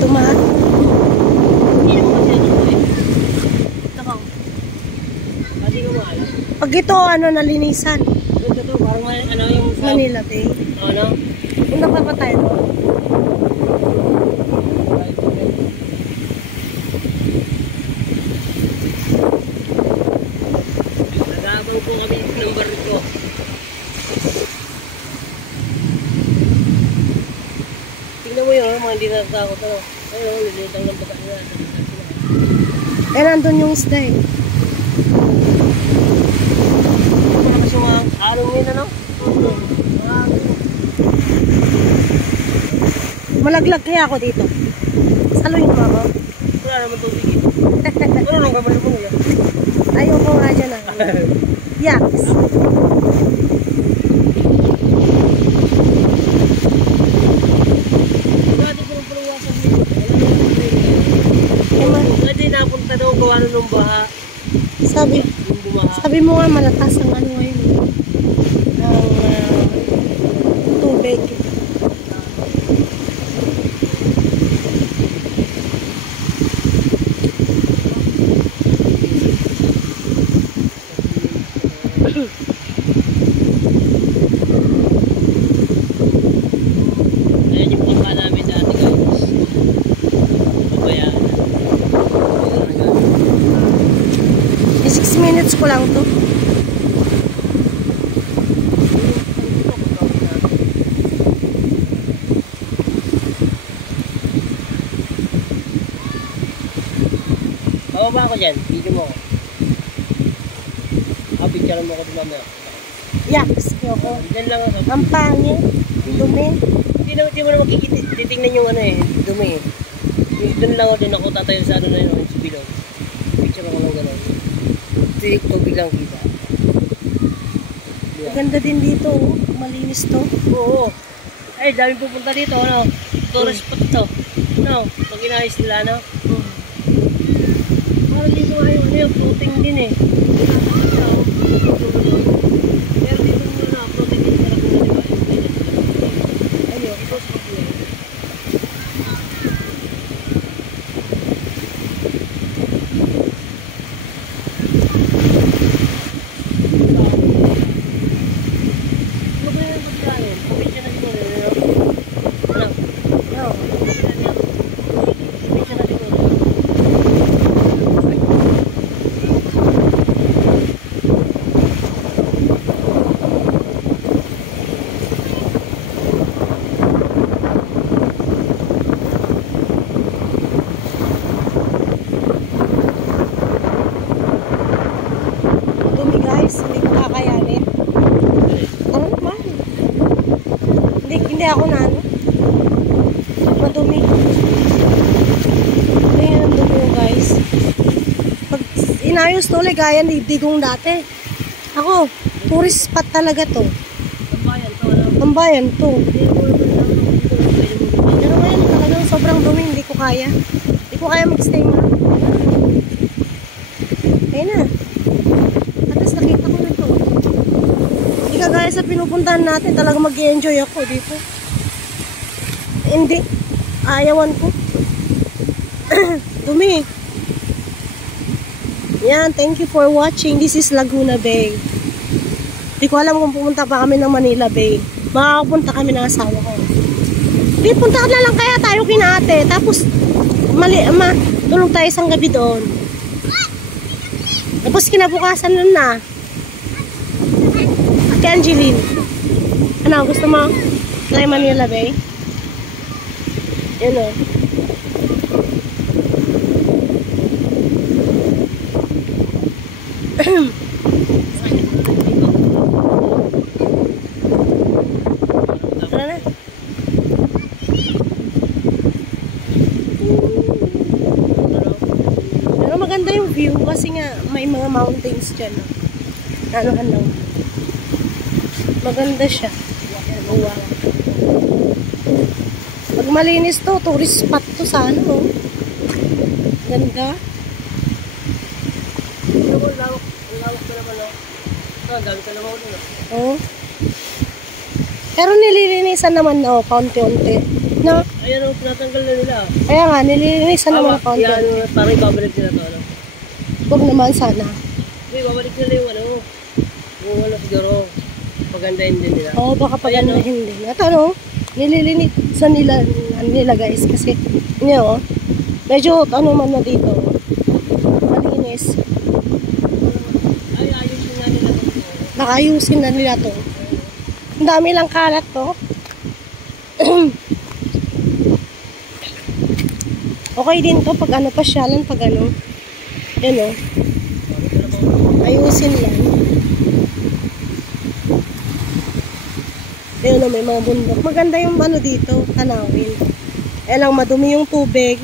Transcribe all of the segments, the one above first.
dito, mahal. Hindi naman kasi ito eh. Takang. Hindi ko maalam. Pag ito, ano, nalinisan. Ito to, parang ano yung sa... Manila Bay. Ano? Kung napapatay mo. Nag-aabang po kami ng barko. Tingnan mo yun, mga hindi natatakot. Ano? Ayun, nililitang ng baka nila. Eh, nandun yung isda eh. Wala kasi mga arong yun, ano? Malaglag kaya ako dito. Saluhin mo ako. Wala naman tubig eh. Ano nang gabalik mo yan? Ayaw ko nga dyan ah. Yaks. Dati ko ng paluwasan dito. Pwede napunta daw kung ano nung baha. Sabi mo nga malakas ang ano ngayon. Ang tubig. Ayan yung pangka namin dati guys. Pabayaan. 6 minutes ko lang to. Bababa ako dyan. Video mo ako. Picture mo ako din mamaya. Yaks. Yoko. Dyan lang ako. Ang pangit. Dumi. Hindi mo na makikita. Titingnan yung ano eh. Dumi eh. Doon lang ako din ako tatayo sa ano na yun. Sa bilog. Picture ako lang gano'n. Tubig lang kita. Maganda din dito. Oh. Malinis to. Oo. Ay, dami pupunta dito. Ano? Tourist spot to. Ano? Pag inayos nila, ano? Parang dito nga yung ano yung floating din eh. Pero dito mo na floating din talaga na diba? Ayun, ito sa pagkuhin. Ano ba yung pagkain? Pabitya na siguro. Ano? No. Pabitya na siguro. Dumi guys. Hindi ko kakayanin. Ano naman? Hindi ako na ano. Madumi. Tingnan ang dumi yung guys. Pag inayos to ulit, gaya digong dati. Ako, tourist spot talaga to. Tambayan to, ano? Tambayan to. Hindi Pero ngayon talagang sobrang dumi, hindi ko kaya. Hindi ko kaya mag-stay ma. Ayun na. At least nakita ko na to. Hindi kagaya sa pinupuntahan natin, talagang mag-i-enjoy ako dito. Hindi. Ayawan ko. Dumi. Yan, thank you for watching. This is Laguna Bay. Hindi ko alam kung pumunta pa kami ng Manila Bay. Makakapunta kami ng asawa ko. Hindi, punta na lang kaya tayo kina ate. Tapos, tulog tayo isang gabi doon. Tapos kinabukasan nun na. Ate Angeline. Ano, gusto mo? Try Manila Bay? Yan o. Tara na. Pero maganda yung view kasi nga may mga mountains dyan. Anuhan lang. Maganda siya. Wow. Pag malinis to, tourist spot to sa ano. Ganda. Lawak ka naman, no? Ang dami ka naman ulit, no? Oh. Pero nililinisan naman, oh, paunti-unti. No? Ay, Ayan o, pinatanggal na nila. Kaya nga, nililinisan naman ang konti. Yan, parang ibabalik nila to. Ano? Huwag naman sana. Uy, babalik nila yung ano. Yung ano siguro. Pagandahin din nila. Oo, baka pagandahin din. At ano, nililinisan nila guys. Kasi, yun o. Medyo, ano man na dito. Malinis. Ay, ayusin nga nila to. Nakayusin na nila to. Ang dami lang kalat to. Okay din to pag ano, pasyalan, pag ano. Yan o. Ayusin lang. Ayun o, may mga bundok. Maganda yung ano dito, tanawin. Eh lang, madumi yung tubig.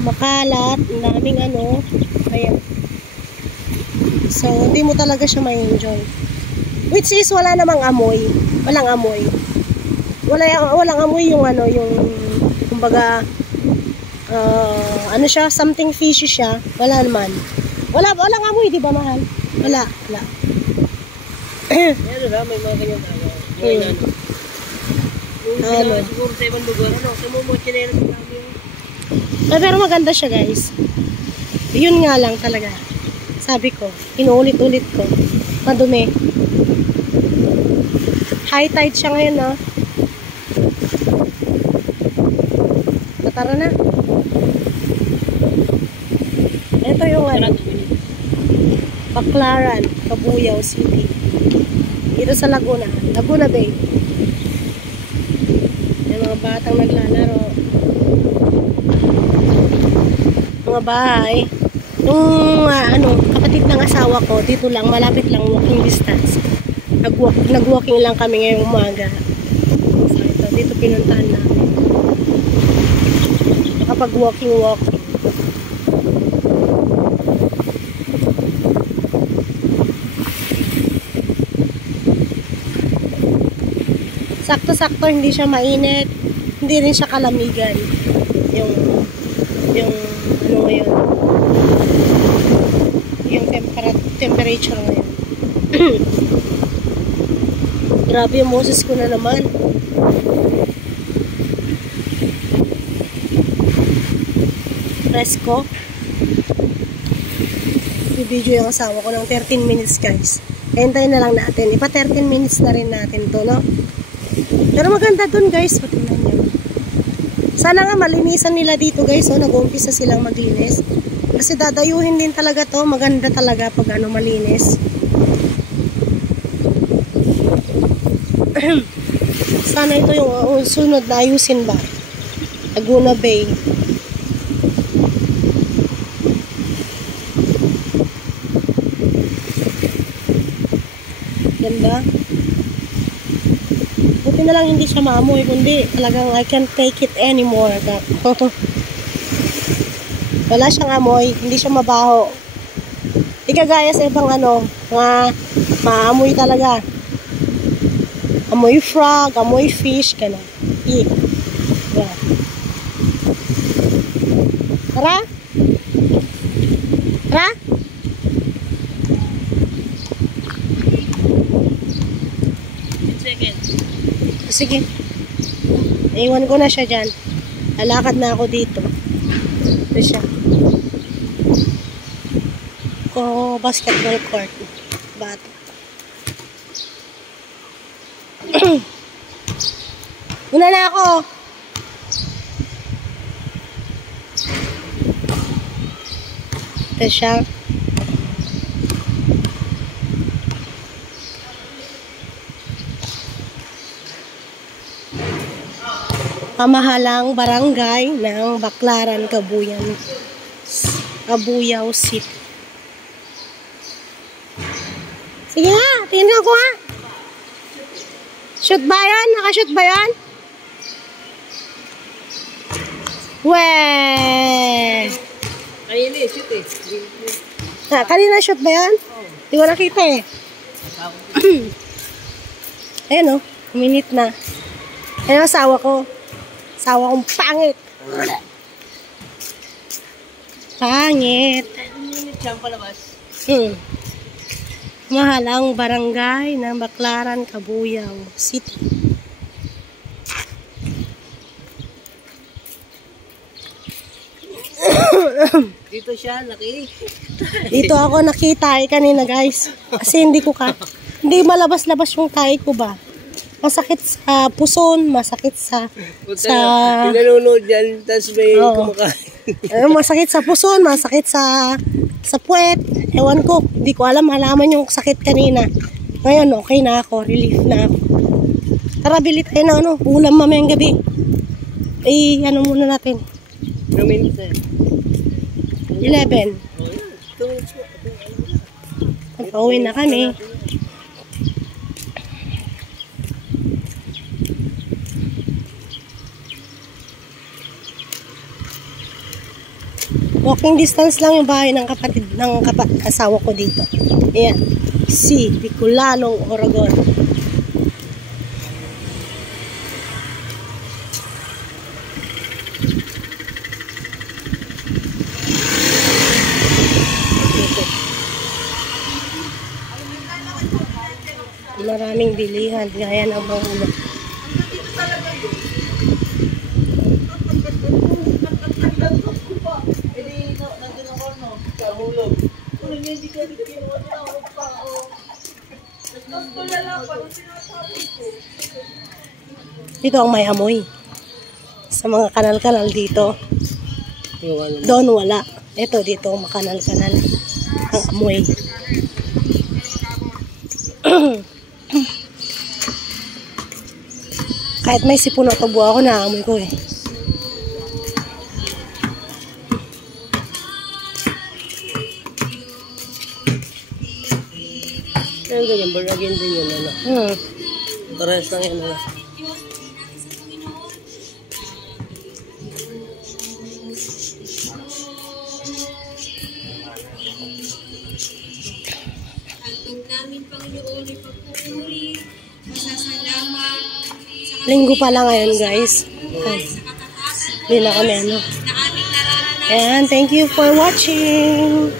Makalat. Ang daming ano. Ayan. So, hindi mo talaga siya ma-enjoy. Which is, wala namang amoy. Walang amoy. Walang amoy yung ano, yung, kumbaga, ano siya, something fishy siya. Wala naman. Walang amoy, di ba, mahal? Wala. Ayan na, may mga ganyan tayo. Yung ano? Siguro sa ibang lugar, ano, sa mga chinela sa kami yun. Pero maganda siya, guys. Yun nga lang talaga. Sabi ko, inuulit-ulit ko. Madumi. High tide siya ngayon, no? Tara na. Ito yung ano, Baclaran, Cabuyao City. Dito sa Laguna. Laguna Bay. Yung mga batang naglalaro. Mga bahay. Nung ano, kapatid ng asawa ko, dito lang, malapit lang, walking distance. Nag-walking lang kami ngayong umaga. So ito, dito pinuntahan namin. Nakapag-walking. Sakto-sakto, hindi siya mainit, hindi rin siya kalamigan. Yung ano ngayon, yung temperature ngayon. Grabe yung boses ko na naman. Presko. I-video yung asawa ko ng 13 minutes guys. Hintayin na lang natin. Ipa 13 minutes na rin natin to, no? Pero maganda dun guys. Tingnan nyo. Sana nga malinisan nila dito guys. So, nag-uumpisa silang maglinis. Kasi dadayuhin din talaga to. Maganda talaga pag ano malinis. Sana ito yung sunod na ayusin ba? Laguna Bay. Ganda. Buti na lang hindi siya maamoy, kundi talagang I can't take it anymore. Wala siyang amoy, hindi siya mabaho. Di kagaya sa ibang ano, mga maamoy talaga. Amoy frog, amoy fish, gano'n. Yeah. Tara? Tara? Sige. Iwan ko na siya dyan. Lalakad na ako dito. Ito siya. Basketball court. Bata. Una na ako. Ito siya. Pamahalang barangay ng Baclaran, Cabuyao City. Sige nga, tingnan ko nga. Shoot ba yan? Nakashoot ba yan? Weh! Kanina eh, shoot eh. Kanina shoot ba yan? Hindi ko nakita eh. Ayan o, minute na. Ayan ang asawa ko. Asawa kong pangit. Pangit. Siyang palabas. Mahalang barangay ng Baclaran, Cabuyao City. Dito siya, laki. Dito ako nakita kanina guys. Kasi hindi malabas-labas yung tahi ko ba. Masakit sa puson, masakit sa Pinanonood yan, tapos may kumakain. masakit sa puson, masakit sa puwet. Ewan ko, hindi ko alam, malaman yung sakit kanina. Ngayon, okay na ako, relief na ako. Tara, bili tayo na ulam mamayang gabi. Ano muna natin? 2 minutes 11. 2 minutes po. Pagpauwi na kami. Walking distance lang yung bahay ng asawa ko dito. Ayan. Bicolalong, Oregon. Maraming bilihan, gaya ng mga ulo. Dito ang may amoy. Sa mga kanal-kanal dito. Doon wala. Ito dito ang makanal-kanal. Ang amoy. Kahit may sipon o tubo ako, naamoy ko eh. Kaya ganyan, baragin din yun, Parehas lang yan, Linggo pala ngayon guys. Hindi na kami Ayan, thank you for watching.